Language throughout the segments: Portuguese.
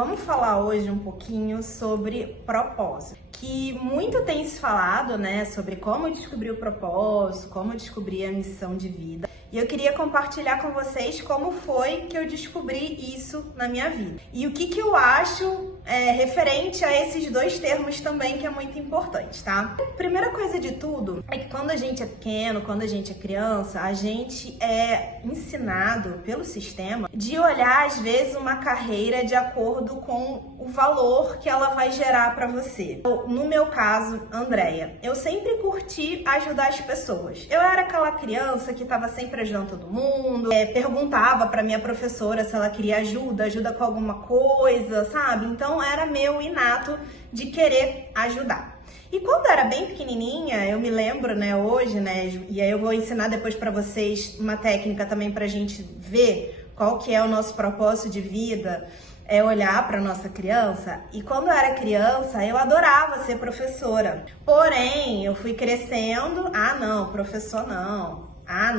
Vamos falar hoje um pouquinho sobre propósito, que muito tem se falado, né, sobre como descobrir o propósito, como descobrir a missão de vida. E eu queria compartilhar com vocês como foi que eu descobri isso na minha vida. E o que eu acho referente a esses dois termos também, que é muito importante, tá? Primeira coisa de tudo é que quando a gente é pequeno, quando a gente é criança, a gente é ensinado pelo sistema de olhar, às vezes, uma carreira de acordo com o valor que ela vai gerar para você. No meu caso, Andréia, eu sempre curti ajudar as pessoas. Eu era aquela criança que estava sempre ajudando todo mundo, perguntava para minha professora se ela queria ajuda com alguma coisa, sabe? Então era meu inato de querer ajudar. E quando eu era bem pequenininha, eu me lembro, né, hoje, né, e aí eu vou ensinar depois para vocês uma técnica também pra gente ver qual que é o nosso propósito de vida, é olhar para nossa criança. E quando eu era criança, eu adorava ser professora. Porém, eu fui crescendo, não, professor não.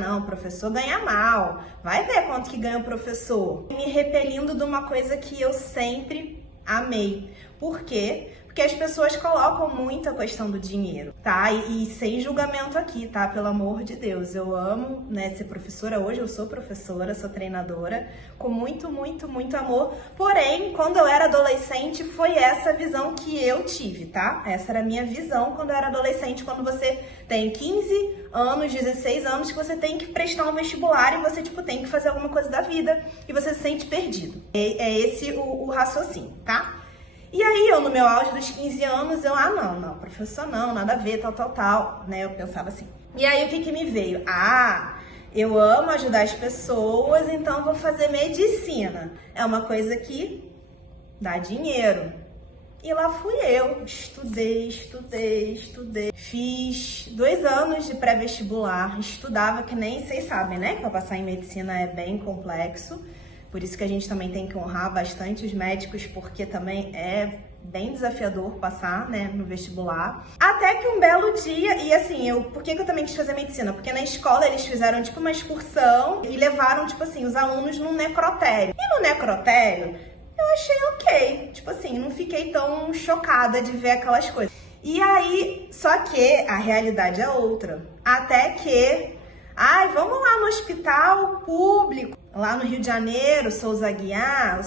Não, professor ganha mal. Vai ver quanto que ganha o professor. Me repelindo de uma coisa que eu sempre amei. Por quê? Porque as pessoas colocam muito a questão do dinheiro, tá? E sem julgamento aqui, tá? Pelo amor de Deus. Eu amo, né, ser professora. Hoje eu sou professora, sou treinadora, com muito, muito, muito amor. Porém, quando eu era adolescente, foi essa visão que eu tive, tá? Essa era a minha visão quando eu era adolescente, quando você tem 15 anos, 16 anos, que você tem que prestar um vestibular e você, tipo, tem que fazer alguma coisa da vida e você se sente perdido. É esse o raciocínio, tá? E aí, eu no meu auge dos 15 anos, não, professor não, nada a ver, tal, né? Eu pensava assim. E aí, o que me veio? Eu amo ajudar as pessoas, então vou fazer medicina. É uma coisa que dá dinheiro. E lá fui eu, estudei. Fiz 2 anos de pré-vestibular, estudava que nem vocês sabem, né? Que para passar em medicina é bem complexo. Por isso que a gente também tem que honrar bastante os médicos, porque também é bem desafiador passar, né, no vestibular. Até que um belo dia, e assim, por que eu também quis fazer medicina? Porque na escola eles fizeram, tipo, uma excursão e levaram, tipo assim, os alunos num necrotério. E no necrotério, eu achei ok. Tipo assim, não fiquei tão chocada de ver aquelas coisas. E aí, só que a realidade é outra. Até que, vamos lá no hospital público. Lá no Rio de Janeiro, o Souza Aguiar,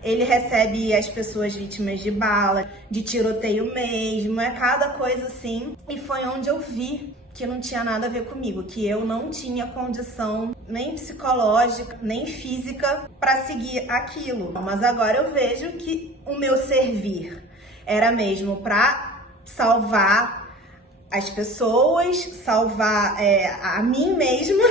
ele recebe as pessoas vítimas de bala, de tiroteio mesmo, é cada coisa assim. E foi onde eu vi que não tinha nada a ver comigo, que eu não tinha condição nem psicológica, nem física para seguir aquilo. Mas agora eu vejo que o meu servir era mesmo para salvar as pessoas, salvar a mim mesma,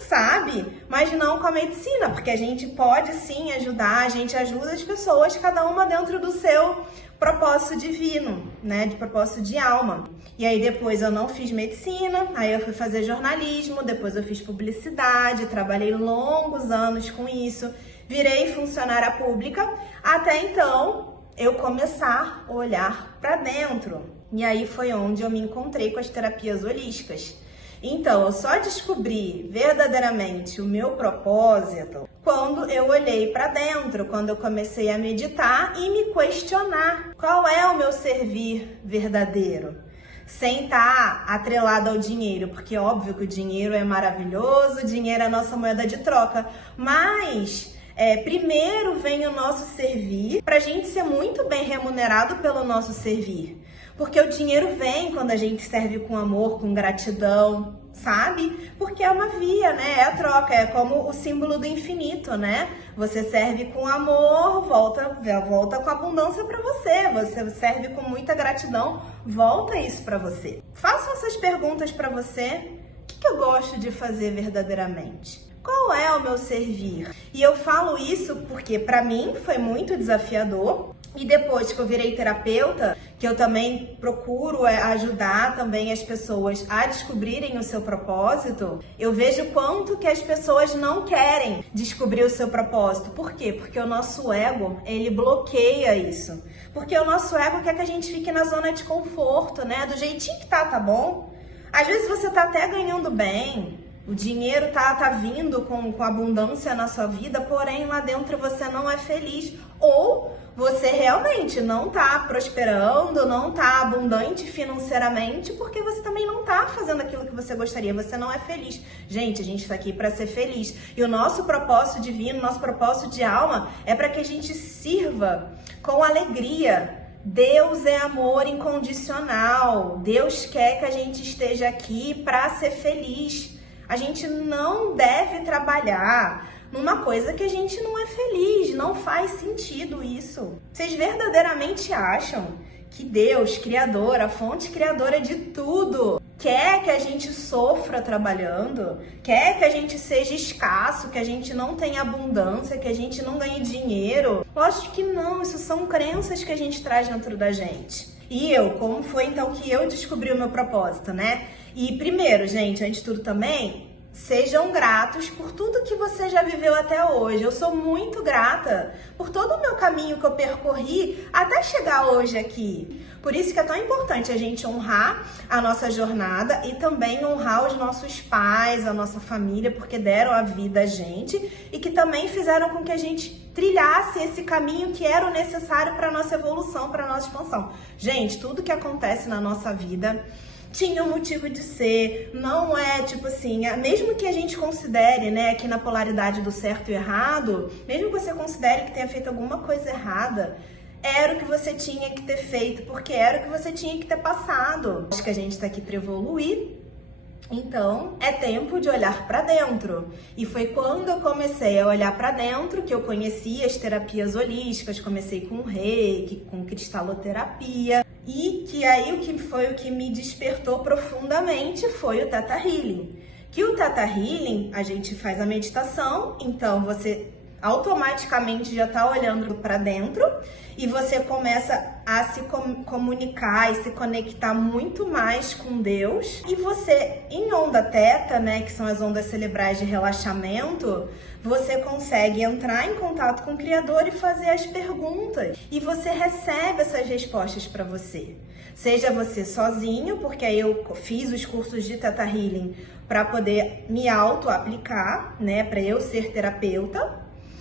sabe? Mas não com a medicina, porque a gente pode sim ajudar, a gente ajuda as pessoas, cada uma dentro do seu propósito divino, né? De propósito de alma. E aí depois eu não fiz medicina, aí eu fui fazer jornalismo, depois eu fiz publicidade, trabalhei longos anos com isso, virei funcionária pública, até então eu começar a olhar para dentro. E aí foi onde eu me encontrei com as terapias holísticas. Então, eu só descobri verdadeiramente o meu propósito quando eu olhei para dentro, quando eu comecei a meditar e me questionar qual é o meu servir verdadeiro, sem estar atrelado ao dinheiro, porque óbvio que o dinheiro é maravilhoso, o dinheiro é a nossa moeda de troca, mas primeiro vem o nosso servir, para a gente ser muito bem remunerado pelo nosso servir. Porque o dinheiro vem quando a gente serve com amor, com gratidão, sabe? Porque é uma via, né? É a troca, é como o símbolo do infinito, né? Você serve com amor, volta com abundância para você. Você serve com muita gratidão, volta isso para você. Faço essas perguntas para você. O que eu gosto de fazer verdadeiramente? Qual é o meu servir? E eu falo isso porque para mim foi muito desafiador. E depois que eu virei terapeuta, que eu também procuro ajudar também as pessoas a descobrirem o seu propósito, eu vejo quanto que as pessoas não querem descobrir o seu propósito. Por quê? Porque o nosso ego, ele bloqueia isso. Porque o nosso ego quer que a gente fique na zona de conforto, né? Do jeitinho que tá bom? Às vezes você tá até ganhando bem, O dinheiro tá vindo com abundância na sua vida, porém lá dentro você não é feliz. Ou você realmente não tá prosperando, não tá abundante financeiramente, porque você também não tá fazendo aquilo que você gostaria, você não é feliz. Gente, a gente tá aqui para ser feliz. E o nosso propósito divino, nosso propósito de alma é para que a gente sirva com alegria. Deus é amor incondicional. Deus quer que a gente esteja aqui para ser feliz. A gente não deve trabalhar numa coisa que a gente não é feliz, não faz sentido isso. Vocês verdadeiramente acham que Deus, Criador, a fonte criadora de tudo, quer que a gente sofra trabalhando? Quer que a gente seja escasso, que a gente não tenha abundância, que a gente não ganhe dinheiro? Lógico que não, isso são crenças que a gente traz dentro da gente. E como foi então que eu descobri o meu propósito, né? E primeiro, gente, antes de tudo também, sejam gratos por tudo que você já viveu até hoje. Eu sou muito grata por todo o meu caminho que eu percorri até chegar hoje aqui. Por isso que é tão importante a gente honrar a nossa jornada e também honrar os nossos pais, a nossa família, porque deram a vida a gente e que também fizeram com que a gente trilhasse esse caminho que era o necessário para a nossa evolução, para a nossa expansão. Gente, tudo que acontece na nossa vida tinha um motivo de ser, não é tipo assim, mesmo que a gente considere, né, aqui na polaridade do certo e errado, mesmo que você considere que tenha feito alguma coisa errada, era o que você tinha que ter feito, porque era o que você tinha que ter passado. Acho que a gente tá aqui para evoluir, então é tempo de olhar para dentro. E foi quando eu comecei a olhar para dentro que eu conheci as terapias holísticas, comecei com reiki, com cristaloterapia. E que aí o que me despertou profundamente foi o Theta Healing. Que o Theta Healing, a gente faz a meditação, então você automaticamente já está olhando para dentro e você começa a se comunicar e se conectar muito mais com Deus. E você, em onda teta, né, que são as ondas cerebrais de relaxamento, você consegue entrar em contato com o Criador e fazer as perguntas. E você recebe essas respostas para você. Seja você sozinho, porque aí eu fiz os cursos de Theta Healing para poder me auto-aplicar, né, para eu ser terapeuta.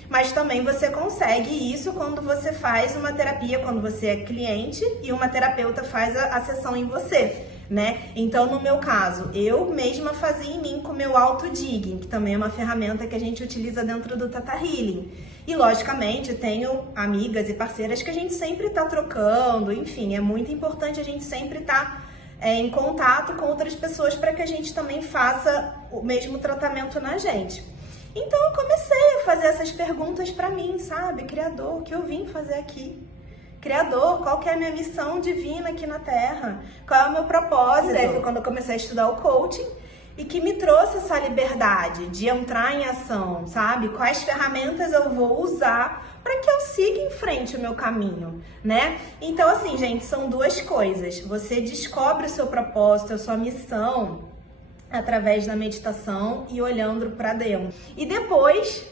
Mas também você consegue isso quando você faz uma terapia, quando você é cliente e uma terapeuta faz a sessão em você, né? Então, no meu caso, eu mesma fazia em mim com o meu auto-digging, que também é uma ferramenta que a gente utiliza dentro do Theta Healing. E, logicamente, tenho amigas e parceiras que a gente sempre está trocando, enfim, é muito importante a gente sempre estar em contato com outras pessoas para que a gente também faça o mesmo tratamento na gente. Então eu comecei a fazer essas perguntas para mim, sabe? Criador, o que eu vim fazer aqui? Criador, qual que é a minha missão divina aqui na Terra? Qual é o meu propósito? Daí foi quando eu comecei a estudar o coaching e que me trouxe essa liberdade de entrar em ação, sabe? Quais ferramentas eu vou usar para que eu siga em frente o meu caminho, né? Então assim, gente, são duas coisas. Você descobre o seu propósito, a sua missão através da meditação e olhando para dentro. E depois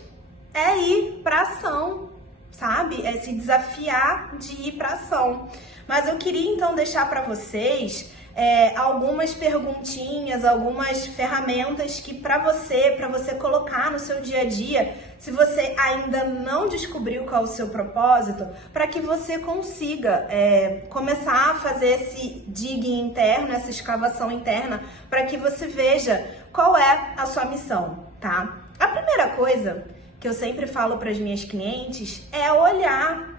é ir para ação, sabe? É se desafiar de ir para ação. Mas eu queria então deixar para vocês algumas perguntinhas, algumas ferramentas que para você colocar no seu dia a dia, se você ainda não descobriu qual é o seu propósito, para que você consiga começar a fazer esse digging interno, essa escavação interna, para que você veja qual é a sua missão, tá? A primeira coisa que eu sempre falo para as minhas clientes é olhar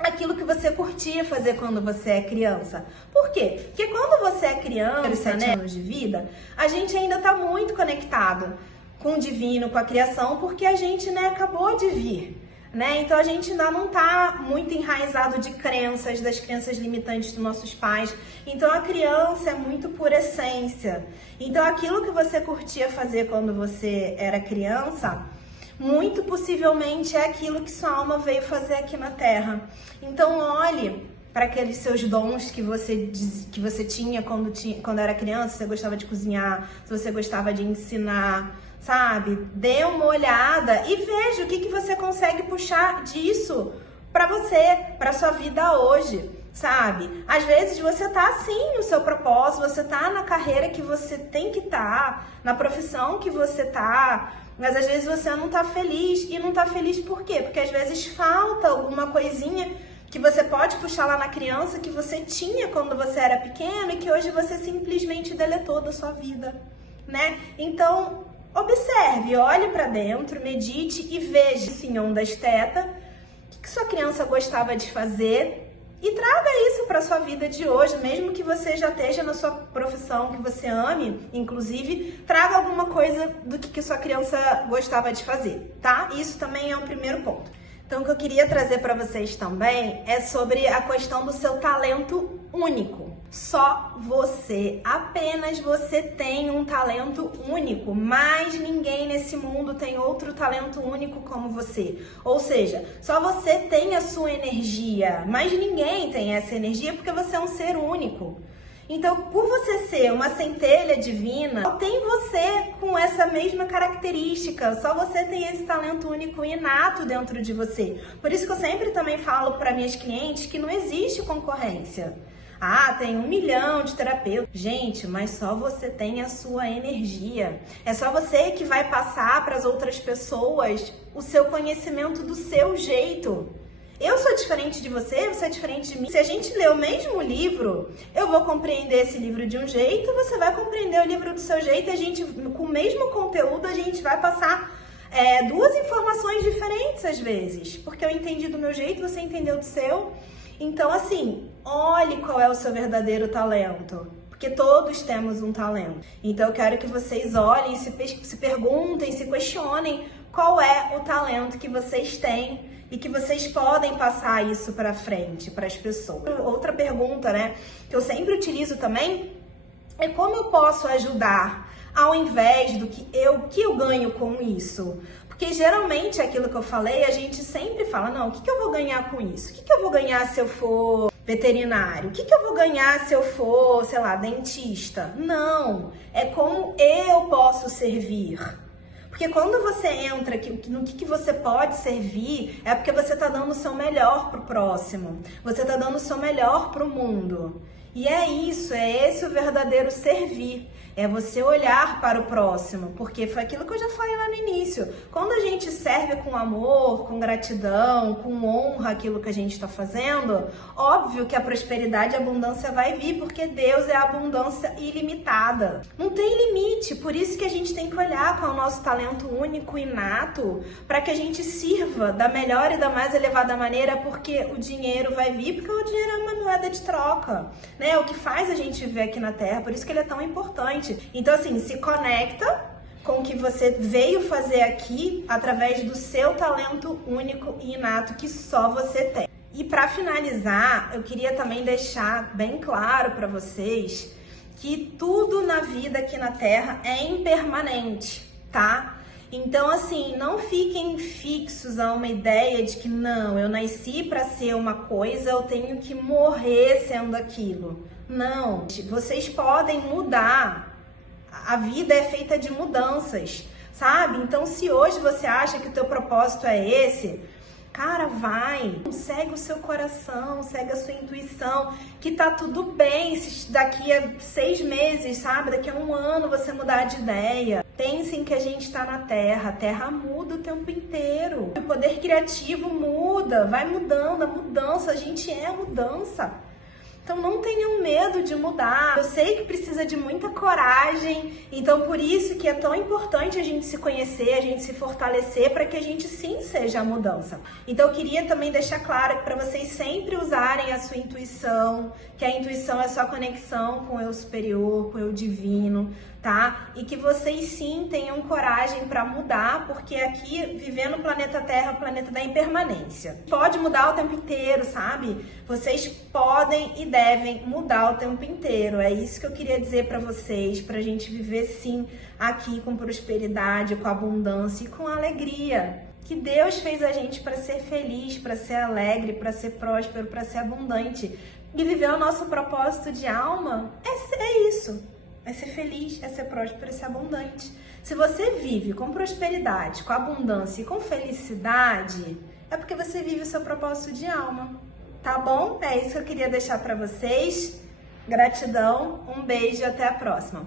aquilo que você curtia fazer quando você é criança. Por quê? Porque quando você é criança, 7 anos de vida, a gente ainda está muito conectado com o divino, com a criação, porque a gente, né, acabou de vir, né? Então a gente ainda não está muito enraizado de crenças, das crenças limitantes dos nossos pais. Então a criança é muito por essência. Então aquilo que você curtia fazer quando você era criança, muito possivelmente é aquilo que sua alma veio fazer aqui na Terra. Então olhe para aqueles seus dons que você tinha quando era criança, se você gostava de cozinhar, se você gostava de ensinar, sabe? Dê uma olhada e veja o que você consegue puxar disso para você, para sua vida hoje. sabe? Às vezes você tá assim no seu propósito, você tá na carreira que você tem que tá, na profissão que você tá, mas às vezes você não tá feliz. E não tá feliz por quê? Porque às vezes falta alguma coisinha que você pode puxar lá na criança que você tinha quando você era pequeno e que hoje você simplesmente deletou da sua vida, né? Então, observe, olhe para dentro, medite e veja, senhor das tetas, o que sua criança gostava de fazer e traga isso para sua vida de hoje, mesmo que você já esteja na sua profissão, que você ame, inclusive, traga alguma coisa do que sua criança gostava de fazer, tá? Isso também é o primeiro ponto. Então, o que eu queria trazer para vocês também é sobre a questão do seu talento único. Só você, apenas você tem um talento único, mais ninguém nesse mundo tem outro talento único como você. Ou seja, só você tem a sua energia, mas ninguém tem essa energia porque você é um ser único. Então, por você ser uma centelha divina, só tem você com essa mesma característica, só você tem esse talento único inato dentro de você. Por isso que eu sempre também falo para minhas clientes que não existe concorrência. Ah, tem 1 milhão de terapeutas. Gente, mas só você tem a sua energia. É só você que vai passar para as outras pessoas o seu conhecimento do seu jeito. Eu sou diferente de você é diferente de mim. Se a gente ler o mesmo livro, eu vou compreender esse livro de um jeito, você vai compreender o livro do seu jeito, e a gente, com o mesmo conteúdo, a gente vai passar duas informações diferentes às vezes. Porque eu entendi do meu jeito, você entendeu do seu. Então, assim, olhe qual é o seu verdadeiro talento. Porque todos temos um talento. Então, eu quero que vocês olhem, se perguntem, se questionem qual é o talento que vocês têm e que vocês podem passar isso para frente, para as pessoas. Outra pergunta, né, que eu sempre utilizo também é como eu posso ajudar ao invés do que eu ganho com isso. Porque geralmente aquilo que eu falei, a gente sempre fala, não, o que eu vou ganhar com isso? O que eu vou ganhar se eu for veterinário? O que eu vou ganhar se eu for, sei lá, dentista? Não, é como eu posso servir. Porque quando você entra no que você pode servir, é porque você está dando o seu melhor pro próximo. Você está dando o seu melhor pro mundo. E é isso, é esse o verdadeiro servir. É você olhar para o próximo, porque foi aquilo que eu já falei lá no início. Quando a gente serve com amor, com gratidão, com honra aquilo que a gente está fazendo, óbvio que a prosperidade e a abundância vai vir, porque Deus é a abundância ilimitada. Não tem limite, por isso que a gente tem que olhar para o nosso talento único, inato, para que a gente sirva da melhor e da mais elevada maneira, porque o dinheiro vai vir, porque o dinheiro é uma moeda de troca, né? É o que faz a gente viver aqui na Terra, por isso que ele é tão importante. Então, assim, se conecta com o que você veio fazer aqui através do seu talento único e inato que só você tem. E para finalizar, eu queria também deixar bem claro para vocês que tudo na vida aqui na Terra é impermanente, tá? Então, assim, não fiquem fixos a uma ideia de que não, eu nasci para ser uma coisa, eu tenho que morrer sendo aquilo. Não, vocês podem mudar. A vida é feita de mudanças, sabe? Então, se hoje você acha que o teu propósito é esse, cara, vai, segue o seu coração, segue a sua intuição, que tá tudo bem se daqui a 6 meses, sabe? Daqui a 1 ano você mudar de ideia. Pensem que a gente tá na Terra, a Terra muda o tempo inteiro. O poder criativo muda, vai mudando, a mudança, a gente é mudança. Então não tenham medo de mudar. Eu sei que precisa de muita coragem, então por isso que é tão importante a gente se conhecer, a gente se fortalecer para que a gente sim seja a mudança. Então eu queria também deixar claro para vocês sempre usarem a sua intuição, que a intuição é sua conexão com o eu superior, com o eu divino, tá? E que vocês sim tenham coragem para mudar, porque aqui, vivendo no planeta Terra, o planeta da impermanência. Pode mudar o tempo inteiro, sabe? Vocês podem e devem mudar o tempo inteiro. É isso que eu queria dizer para vocês, pra gente viver sim aqui com prosperidade, com abundância e com alegria. Que Deus fez a gente para ser feliz, para ser alegre, para ser próspero, para ser abundante. E viver o nosso propósito de alma é isso. É ser feliz, é ser próspero, é ser abundante. Se você vive com prosperidade, com abundância e com felicidade, é porque você vive o seu propósito de alma. Tá bom? É isso que eu queria deixar para vocês. Gratidão, um beijo e até a próxima.